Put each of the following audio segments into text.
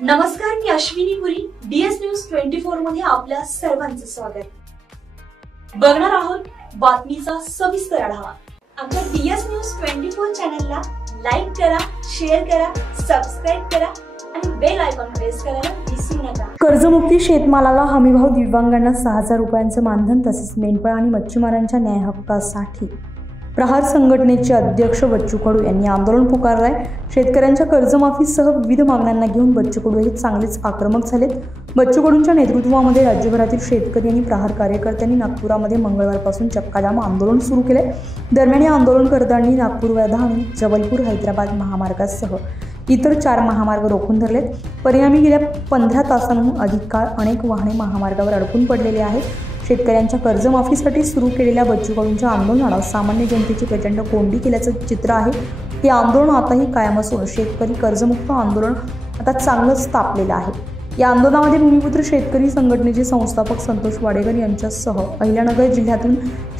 नमस्कार, मी अश्विनी पुरी. DS news 24 मध्ये आपल्या सर्वांचं स्वागत. बघणार आहोत बातमीचा सविस्तर आढावा. आमच्या DS न्यूज 24 चॅनलला लाईक करा, शेअर करा, सबस्क्राइब करा आणि बेल आयकॉन प्रेस करायला विसरू नका. कर्जमुक्ती शेतमालाला हमीभाव, दिव्यांगांना 6,000 रुपयांचं मानधन तसेच मेंढपाळ आणि मच्छीमारांच्या न्याय हक्कासाठी प्रहार संघटनेचे अध्यक्ष बच्चू कडू यांनी आंदोलन पुकारलंय. शेतकऱ्यांच्या कर्जमाफीसह विविध मागण्यांना घेऊन बच्चू कडू हे चांगलेच आक्रमक झालेत. बच्चू कडूंच्या नेतृत्वामध्ये राज्यभरातील शेतकरी आणि प्रहार कार्यकर्त्यांनी नागपुरामध्ये मंगळवारपासून चक्काजाम आंदोलन सुरू केले. दरम्यान या आंदोलनकर्त्यांनी नागपूर वर्धा आणि जबलपूर हैदराबाद महामार्गासह इतर 4 महामार्ग रोखून धरलेत. परिणामी गेल्या 15 तासांहून अधिक काळ अनेक वाहने महामार्गावर अडकून पडलेले आहेत. शेतकऱ्यांच्या कर्जमाफीसाठी सुरू केलेल्या बच्चू कडूंच्या आंदोलनाला सामान्य जनतेची प्रचंड कोंडी केल्याचं चित्र आहे. हे आंदोलन आताही कायम असून शेतकरी कर्जमुक्त आंदोलन आता चांगलंच तापलेलं आहे. या आंदोलनामध्ये भूमिपुत्र शेतकरी संघटनेचे संस्थापक संतोष वाडेकर यांच्यासह अहिल्यानगर जिल्ह्यातून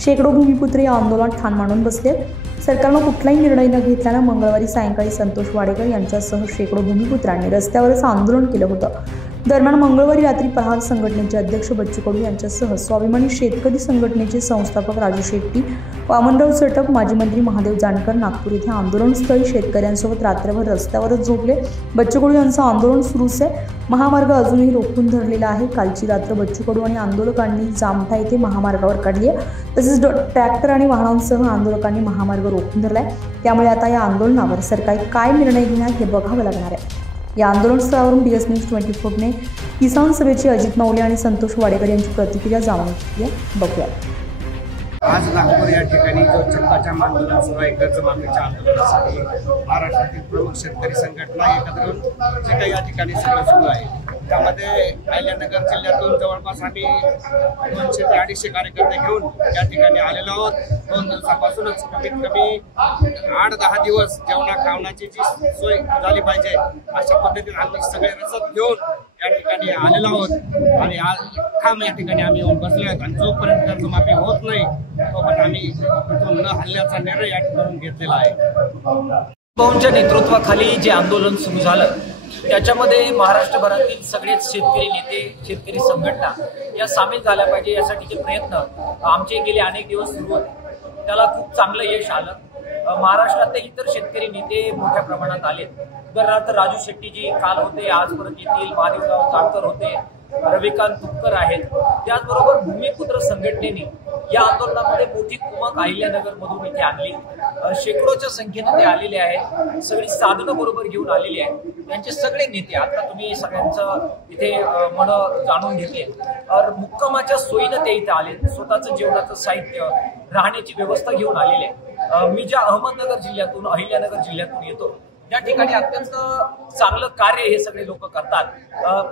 शेकडो भूमिपुत्र या आंदोलनात ठाण मांडून बसले. सरकारनं कुठलाही निर्णय न घेतल्यानं मंगळवारी सायंकाळी संतोष वाडेकर यांच्यासह शेकडो भूमिपुत्रांनी रस्त्यावरच आंदोलन केलं होतं. दरम्यान मंगळवारी रात्री प्रहार संघटनेचे अध्यक्ष बच्चू कडू यांच्यासह स्वाभिमानी शेतकरी संघटनेचे संस्थापक राजू शेट्टी, वामनराव चटप, माजी मंत्री महादेव जानकर नागपूर येथे आंदोलनस्थळी शेतकऱ्यांसोबत रात्रभर रस्त्यावरच झोपले. बच्चू कडू यांचं आंदोलन सुरूच आहे. महामार्ग अजूनही रोखून धरलेला आहे. कालची रात्र बच्चू कडू आणि आंदोलकांनी जामठा येथे महामार्गावर काढली आहे. तसेच ट्रॅक्टर आणि वाहनांसह आंदोलकांनी महामार्ग रोखून धरलाय. त्यामुळे आता या आंदोलनावर सरकार काय निर्णय घेणार हे बघावं लागणार आहे. या आंदोलनस्थळावरून DS न्यूज 24 ने किसान सभेचे अजित माऊले आणि संतोष वाडेकर यांची प्रतिक्रिया जाणून घेतली. बघूया. आज नागपूर या ठिकाणी जो चक्काजाम आंदोलन सुरू आहे, कर्जमाफीच्या आंदोलनासाठी महाराष्ट्रातील प्रमुख शेतकरी संघटना एकत्र येऊन जे काही या ठिकाणी सगळं सुरू आहे, त्यामध्ये अहिल्यानगर जिल्ह्यातून जवळपास आम्ही 200 ते 250 कार्यकर्ते घेऊन या ठिकाणी आलेलो आहोत. 2 दिवसापासूनच कमीत कमी 8-10 दिवस जेवणा खावण्याची जी सोय झाली पाहिजे अशा पद्धतीने आम्ही सगळे रसद घेऊन या ठिकाणी आलेलो आहोत आणि आज ठाम या ठिकाणी आम्ही येऊन बसलो आहोत. आणि जोपर्यंत कर्जमाफी होत नाही तोपर्यंत आम्ही इथून न हल्ल्याचा निर्णय या ठिकाणी घेतलेला आहे. भाऊंच्या नेतृत्वाखाली जे आंदोलन सुरू झालं त्याच्यामध्ये महाराष्ट्रभरातील सगळेच शेतकरी नेते, शेतकरी संघटना या सामील झाल्या पाहिजे यासाठीचे प्रयत्न आमचे गेले अनेक दिवस सुरू होते. त्याला खूप चांगलं यश आलं. महाराष्ट्रातले इतर शेतकरी नेते मोठ्या प्रमाणात आलेत. उदाहरणार्थ राजू शेट्टीजी काल होते, आज परत येतील. महादेवराव जानकर होते, रविकांत तुपकर आहेत. त्याचबरोबर भूमिपुत्र संघटनेने या आंदोलनामध्ये मोठी कुमक अहिल्यानगर मधून इथे आणली. शेकडोच्या संख्येने ते आलेले आहेत. सगळी साधनं बरोबर घेऊन आलेली आहेत. त्यांचे सगळे नेते, आता तुम्ही सगळ्यांचं इथे मन जाणून घेतले. मुक्कामाच्या सोयीनं ते इथे आले. स्वतःचं जेवणाचं साहित्य, राहण्याची व्यवस्था घेऊन आलेले आहे. मी ज्या अहमदनगर जिल्ह्यातून, अहिल्यानगर जिल्ह्यातून येतो त्या ठिकाणी अत्यंत चांगलं कार्य हे सगळे लोक करतात.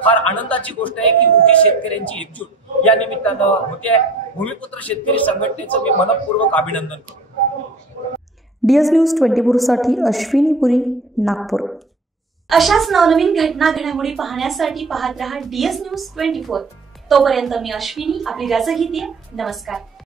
फार आनंदाची गोष्ट आहे की मोठी शेतकऱ्यांची एकजूट या निमित्तानं होते. भूमिपुत्र शेतकरी संघटनेचं मी मनपूर्वक अभिनंदन करतो. DS न्यूज 24 साठी अश्विनी पुरी, नागपूर. अशाच नवनवीन घडामोडी पाहण्यासाठी पाहत रहा DS न्यूज 24. तोपर्यंत मी अश्विनी आपली रजा घेते. नमस्कार.